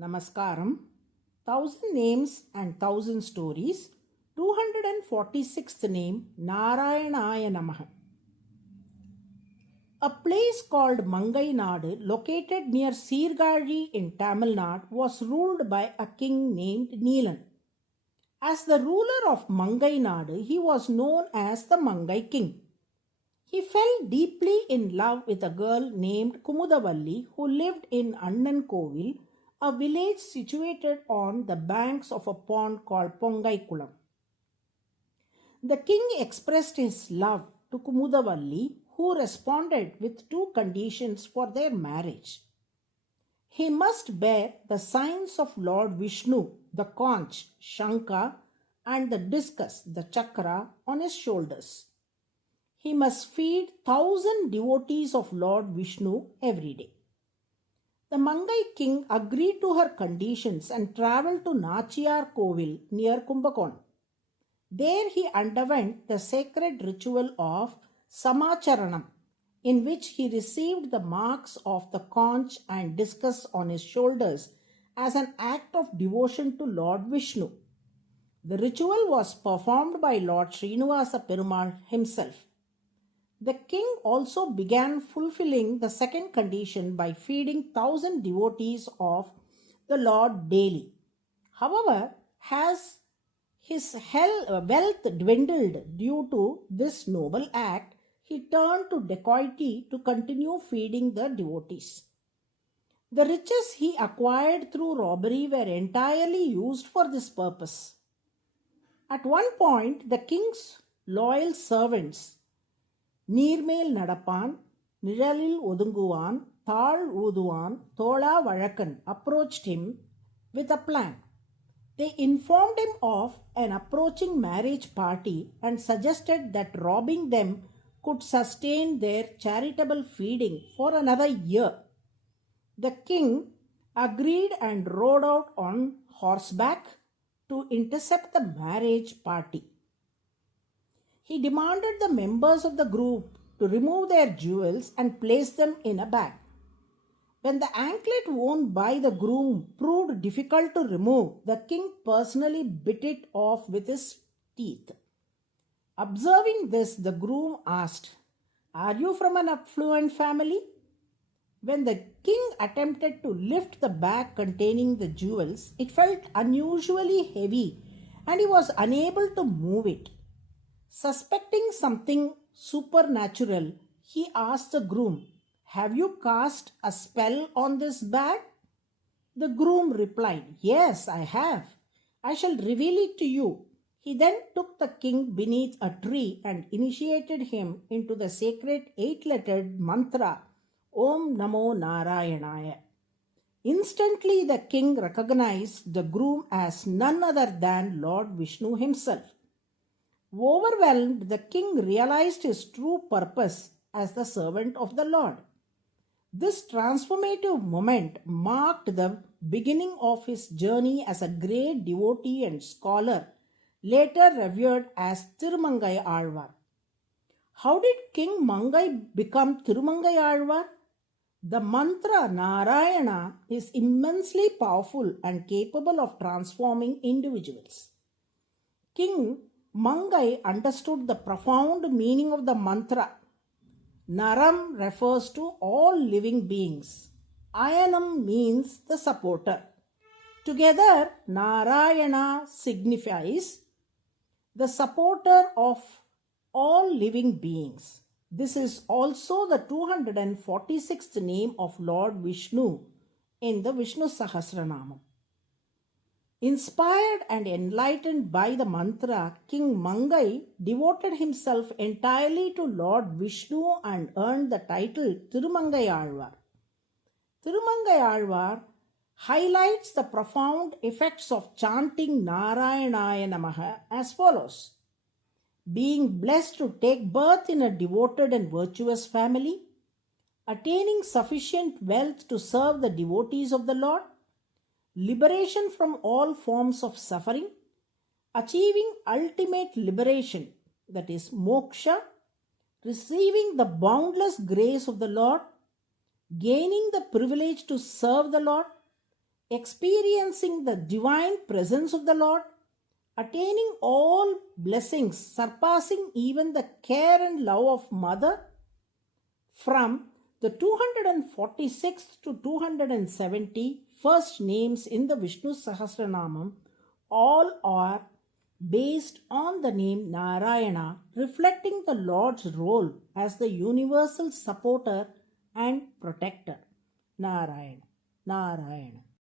Namaskaram. 1000 Names and 1000 Stories. 246th name NAARAAYANAAYA NAMAH. A place called Mangai Nadu, located near Sirgaji in Tamil Nadu, was ruled by a king named Neelan. As the ruler of Mangai Nadu, he was known as the Mangai King. He fell deeply in love with a girl named Kumudavalli who lived in Annankovil, a village situated on the banks of a pond called Pongai Kulam. The king expressed his love to Kumudavalli, who responded with two conditions for their marriage. He must bear the signs of Lord Vishnu, the conch, Shankha, and the discus, the chakra, on his shoulders. He must feed 1,000 devotees of Lord Vishnu every day. The Mangai king agreed to her conditions and travelled to Nachiyar Kovil near Kumbakonam. There he underwent the sacred ritual of Samacharanam, in which he received the marks of the conch and discus on his shoulders as an act of devotion to Lord Vishnu. The ritual was performed by Lord Srinivasa Perumal himself. The king also began fulfilling the second condition by feeding 1,000 devotees of the Lord daily. However, as his wealth dwindled due to this noble act, he turned to dacoity to continue feeding the devotees. The riches he acquired through robbery were entirely used for this purpose. At one point, the king's loyal servants, நீர்மேல் நடப்பான், நிழலில் ஒதுங்குவான், தாழ் ஊதுவான், தோளா வழக்கன், approached him with a plan. They informed him of an approaching marriage party and suggested that robbing them could sustain their charitable feeding for another year. The king agreed and rode out on horseback to intercept the marriage party. He demanded the members of the group to remove their jewels and place them in a bag. When the anklet worn by the groom proved difficult to remove, the king personally bit it off with his teeth. Observing this, the groom asked, "Are you from an affluent family?" When the king attempted to lift the bag containing the jewels, it felt unusually heavy and he was unable to move it. Suspecting something supernatural, he asked the groom, "Have you cast a spell on this bag?" The groom replied, "Yes, I have. I shall reveal it to you." He then took the king beneath a tree and initiated him into the sacred 8-lettered mantra, Om Namo Narayanaya. Instantly, the king recognized the groom as none other than Lord Vishnu himself. Overwhelmed, the king realized his true purpose as the servant of the Lord. This transformative moment marked the beginning of his journey as a great devotee and scholar, later revered as Thirumangai Alvar. How did King Mangai become Thirumangai Alvar? The mantra Narayana is immensely powerful and capable of transforming individuals. King Mangai understood the profound meaning of the mantra. Naram refers to all living beings. Ayanam means the supporter. Together, Narayana signifies the supporter of all living beings. This is also the 246th name of Lord Vishnu in the Vishnu Sahasranamam. Inspired and enlightened by the mantra, King Mangai devoted himself entirely to Lord Vishnu and earned the title Thirumangai Alvar. Thirumangai Alvar highlights the profound effects of chanting Narayanaya Namaha as follows. Being blessed to take birth in a devoted and virtuous family, attaining sufficient wealth to serve the devotees of the Lord, liberation from all forms of suffering, achieving ultimate liberation, that is moksha, receiving the boundless grace of the Lord, gaining the privilege to serve the Lord, experiencing the divine presence of the Lord, attaining all blessings, surpassing even the care and love of mother. From the 246th to 270 first names in the Vishnu Sahasranamam, all are based on the name Narayana, reflecting the Lord's role as the universal supporter and protector. Narayana, Narayana.